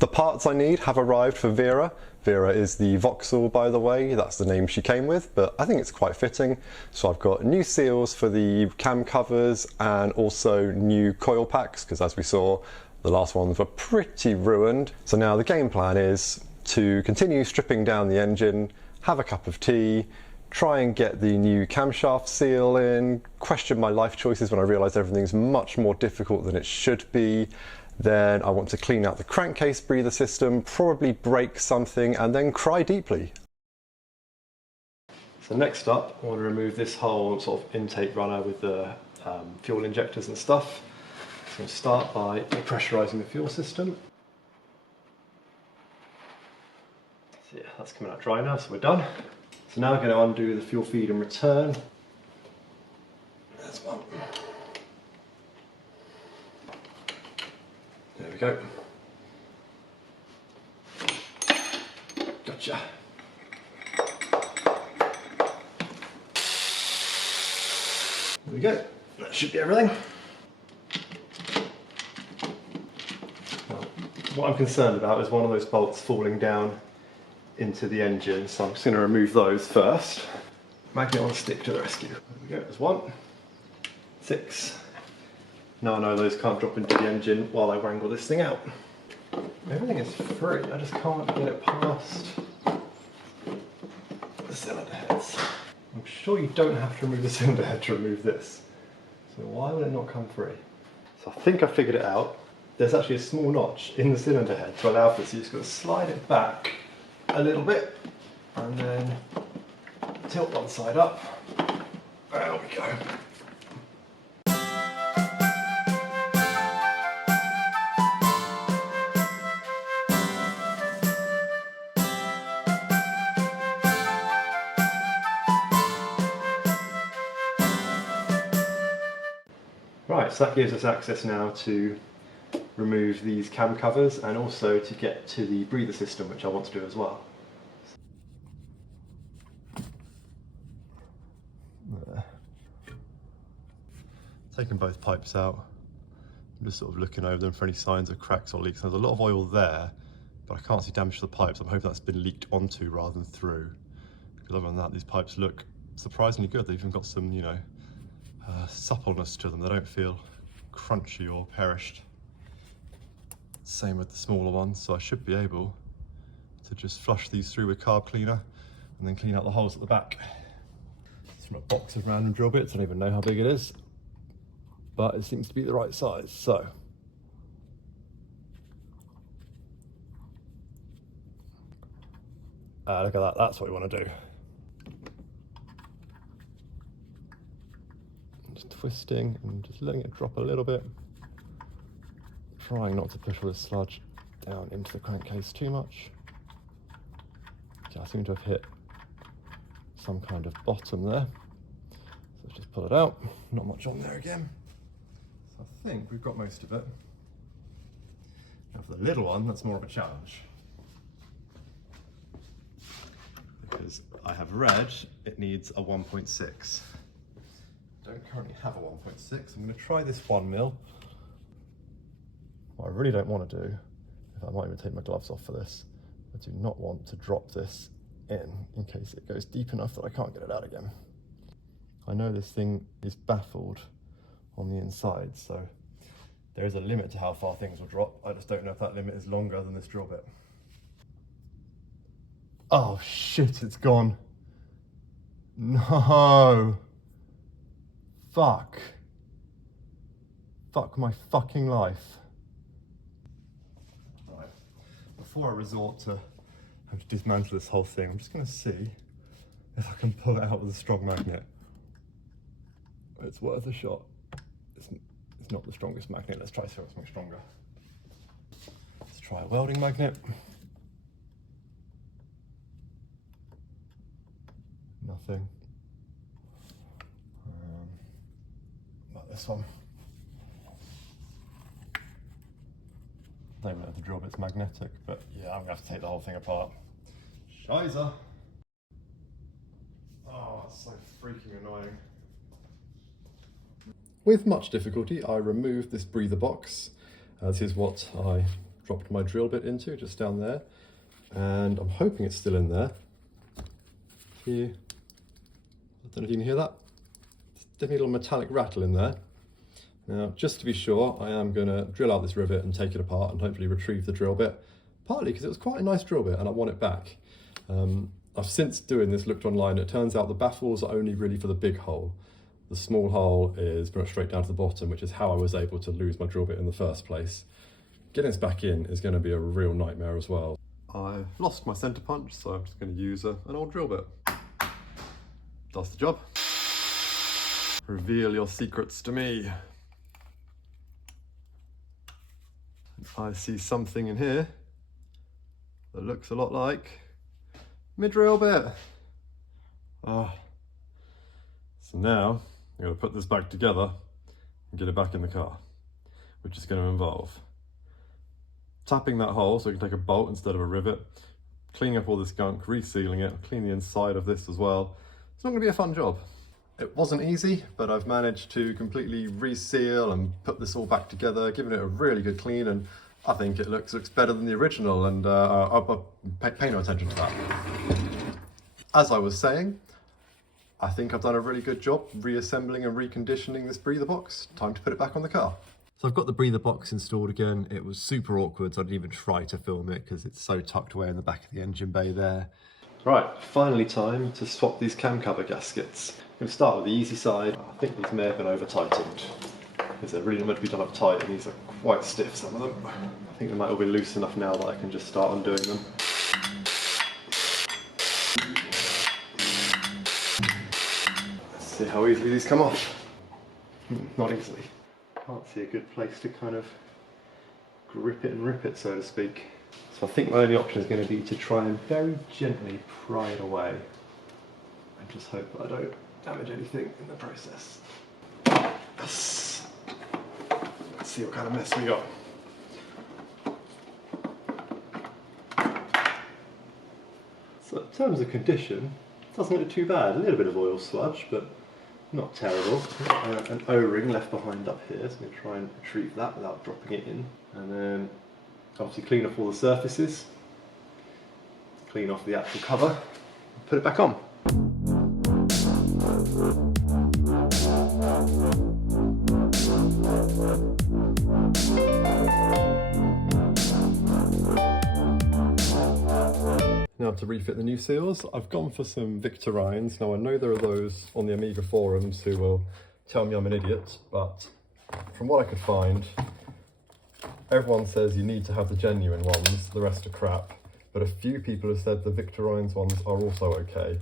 The parts I need have arrived for Vera. Vera is the Vauxhall, by the way, that's the name she came with, but I think it's quite fitting. So I've got new seals for the cam covers and also new coil packs, because as we saw, the last ones were pretty ruined. So now the game plan is to continue stripping down the engine, have a cup of tea, try and get the new camshaft seal in, question my life choices when I realise everything's much more difficult than it should be. Then I want to clean out the crankcase breather system, probably break something, and then cry deeply. So next up, I want to remove this whole sort of intake runner with the fuel injectors and stuff. So I'm going to start by pressurising the fuel system. So yeah, that's coming out dry now, so we're done. So now we're going to undo the fuel feed and return. There's one. There we go. Gotcha. There we go. That should be everything. Now, what I'm concerned about is one of those bolts falling down into the engine, so I'm just going to remove those first. Magnet on stick to the rescue. There we go, there's one. 6. Now I know those can't drop into the engine while I wrangle this thing out. Everything is free, I just can't get it past the cylinder heads. I'm sure you don't have to remove the cylinder head to remove this. So why would it not come free? So I think I figured it out. There's actually a small notch in the cylinder head to allow for this. You just got to slide it back a little bit and then tilt one side up. There we go. Right, so that gives us access now to remove these cam covers and also to get to the breather system, which I want to do as well. There. Taking both pipes out, I'm just sort of looking over them for any signs of cracks or leaks. There's a lot of oil there, but I can't see damage to the pipes. I'm hoping that's been leaked onto rather than through. Because other than that, these pipes look surprisingly good. They've even got some, you know, suppleness to them. They don't feel crunchy or perished. Same with the smaller ones, so I should be able to just flush these through with carb cleaner and then clean out the holes at the back. It's from a box of random drill bits. I don't even know how big it is, but it seems to be the right size. So look at that, that's what we want to do. Just twisting and just letting it drop a little bit. Trying not to push all the sludge down into the crankcase too much. Okay, I seem to have hit some kind of bottom there. So let's just pull it out. Not much on there again. So I think we've got most of it. Now for the little one, that's more of a challenge. Because I have read it needs a 1.6. Don't currently have a 1.6. I'm going to try this 1 mil. What I really don't want to do, if I might even take my gloves off for this, I do not want to drop this in case it goes deep enough that I can't get it out again. I know this thing is baffled on the inside, so there is a limit to how far things will drop. I just don't know if that limit is longer than this drill bit. Oh shit, it's gone. No. Fuck. Fuck my fucking life. Right. Before I resort to have to dismantle this whole thing, I'm just going to see if I can pull it out with a strong magnet. It's worth a shot. It's not the strongest magnet. Let's try something stronger. Let's try a welding magnet. Nothing. Like this one. Don't know if the drill bit's magnetic, but yeah, I'm gonna have to take the whole thing apart. Shiza! Oh, it's so freaking annoying. With much difficulty, I removed this breather box. This is what I dropped my drill bit into, just down there. And I'm hoping it's still in there. Here, I don't know if you can hear that. There's definitely a little metallic rattle in there. Now, just to be sure, I am going to drill out this rivet and take it apart and hopefully retrieve the drill bit. Partly because it was quite a nice drill bit and I want it back. I've since doing this looked online. It turns out the baffles are only really for the big hole. The small hole is pretty much straight down to the bottom, which is how I was able to lose my drill bit in the first place. Getting this back in is going to be a real nightmare as well. I've lost my centre punch, so I'm just going to use an old drill bit. Does the job. Reveal your secrets to me. I see something in here that looks a lot like my drill bit. Oh. So now I'm going to put this back together and get it back in the car, which is going to involve tapping that hole so I can take a bolt instead of a rivet, cleaning up all this gunk, resealing it, clean the inside of this as well. It's not going to be a fun job. It wasn't easy, but I've managed to completely reseal and put this all back together, giving it a really good clean, and I think it looks better than the original, and I'll pay no attention to that. As I was saying, I think I've done a really good job reassembling and reconditioning this breather box. Time to put it back on the car. So I've got the breather box installed again. It was super awkward, so I didn't even try to film it because it's so tucked away in the back of the engine bay there. Right, finally time to swap these cam cover gaskets. I'm going to start with the easy side. I think these may have been over tightened because they're really not meant to be done up tight, and these are quite stiff, some of them. I think they might all be loose enough now that I can just start undoing them. Let's see how easily these come off. Not easily. Can't see a good place to kind of grip it and rip it, so to speak. So I think my only option is going to be to try and very gently pry it away and just hope that I don't damage anything in the process. Yes. Let's see what kind of mess we got. So in terms of condition, it doesn't look too bad. A little bit of oil sludge, but not terrible. An O-ring left behind up here, so I'm going to try and retrieve that without dropping it in. And then obviously clean off all the surfaces, clean off the actual cover, and put it back on. Now to refit the new seals, I've gone for some Victorines. Now I know there are those on the Omega forums who will tell me I'm an idiot, but from what I could find, everyone says you need to have the genuine ones, the rest are crap, but a few people have said the Victorines ones are also okay,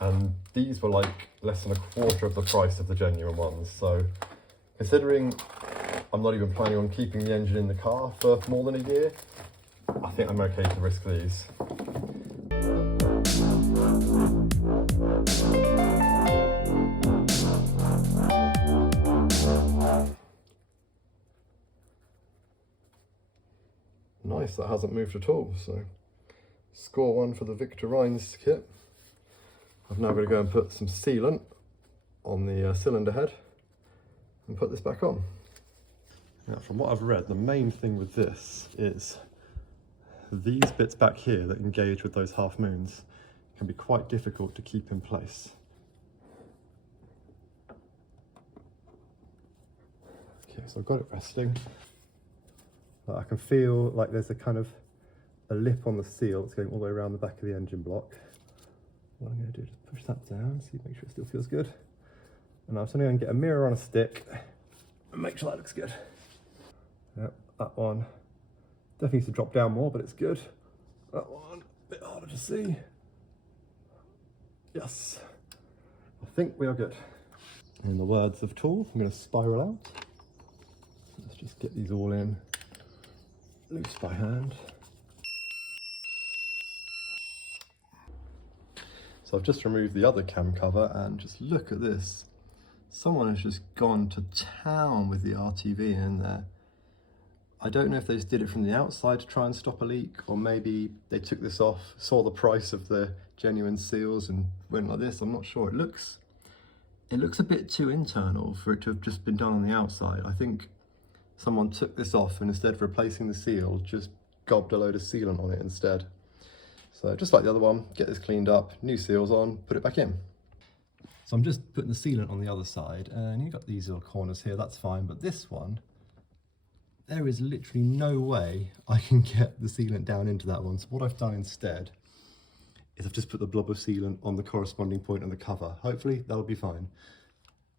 and these were like less than a quarter of the price of the genuine ones, so considering I'm not even planning on keeping the engine in the car for more than a year, I think I'm okay to risk these. Nice, that hasn't moved at all, so score one for the Victorines kit. I've now got to go and put some sealant on the cylinder head and put this back on. Now from what I've read, the main thing with this is these bits back here that engage with those half moons can be quite difficult to keep in place. Okay, so I've got it resting. I can feel like there's a kind of a lip on the seal that's going all the way around the back of the engine block. What I'm going to do is push that down, see, make sure it still feels good. And I'm just going to get a mirror on a stick and make sure that looks good. Yep, that one definitely needs to drop down more, but it's good. That one, a bit harder to see. Yes, I think we are good. In the words of Tool, I'm going to spiral out. So let's just get these all in loose by hand. So I've just removed the other cam cover and just look at this. Someone has just gone to town with the RTV in there. I don't know if they just did it from the outside to try and stop a leak, or maybe they took this off, saw the price of the genuine seals and went like this. I'm not sure. It looks a bit too internal for it to have just been done on the outside. I think someone took this off and instead of replacing the seal, just gobbed a load of sealant on it instead. So just like the other one, get this cleaned up, new seals on, put it back in. So I'm just putting the sealant on the other side, and you've got these little corners here, that's fine, but this one, there is literally no way I can get the sealant down into that one. So what I've done instead is I've just put the blob of sealant on the corresponding point on the cover. Hopefully that'll be fine.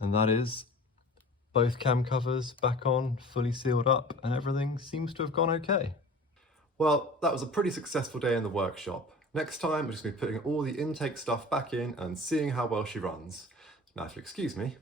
And that is both cam covers back on, fully sealed up, and everything seems to have gone okay. Well, that was a pretty successful day in the workshop. Next time, we're just going to be putting all the intake stuff back in and seeing how well she runs. Now, if you'll excuse me,